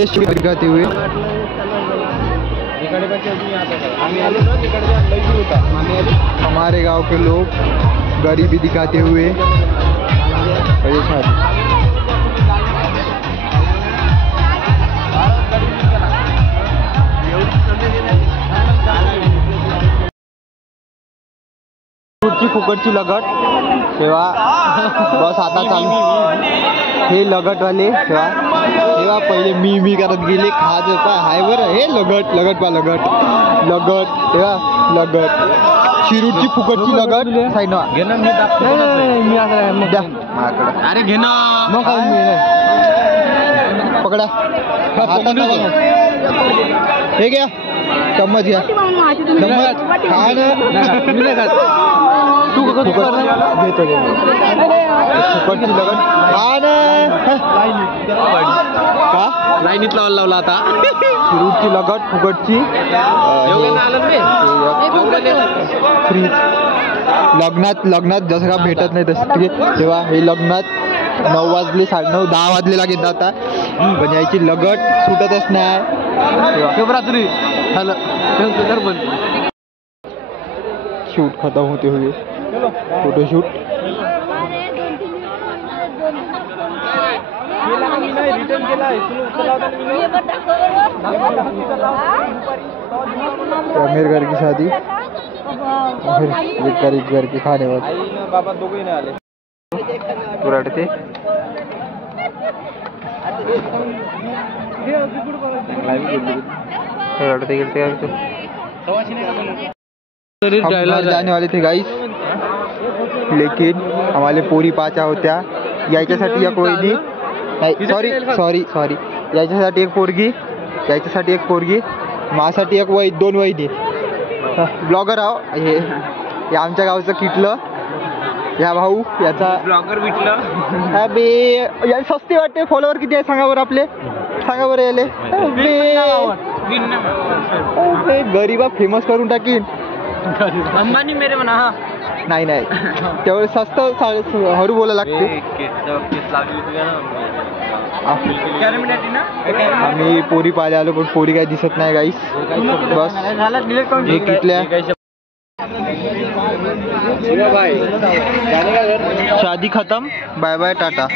दिखाते हुए हमारे गांव के लोग गरीबी दिखाते हुए फुकटची लगट तेव्हा बस आता चालू हे लगटवाले तेव्हा पहिले मी करत गेले खाज हाय बरं हे लगट लगट तेव्हा लगट शिरूरची फुकटची लगट साईड अरे घे ना मग पकडा हे घ्या चम्मच घ्या तू घेतो फुकटची लगट का लाईनीतला लावला आता शिरूरची लगट फुकटची फ्रीज लग्नात जसं का भेटत नाही तसं तेव्हा हे लग्नात 9 वाजले 9:30 10 वाजलेला घेत आता पण याची लगट सुटतच नाही शूट खत्म होते हुए फोटोशूट मेरे घर की शादी घर के खाने वाले बाबा दोघे नाही आले पुराटते हम जाने वाले थे गाइस लेकिन हमारे पोरी पाचा होत्या याच्यासाठी एक वहिनी नाही सॉरी याच्यासाठी एक पोरगी माझ्यासाठी एक दोन वहिनी ब्लॉगर आहो हे आमच्या गावचं किटलं या भाऊ याचा ब्लॉगर भेटलं अबे या सस्ते वाटते फॉलोवर किती आहे सांगा बरं आपले सांगा बरं याले गरीबा फेमस करून टाकीन अंबानी मेरे म्हणा हा नाही तेवढं स्वस्त हरू बोला लागते आम्ही पोरी पाहिले आलो पण पोरी काही दिसत नाही गाईस बस किटल्या शादी खत्म बाय बाय टाटा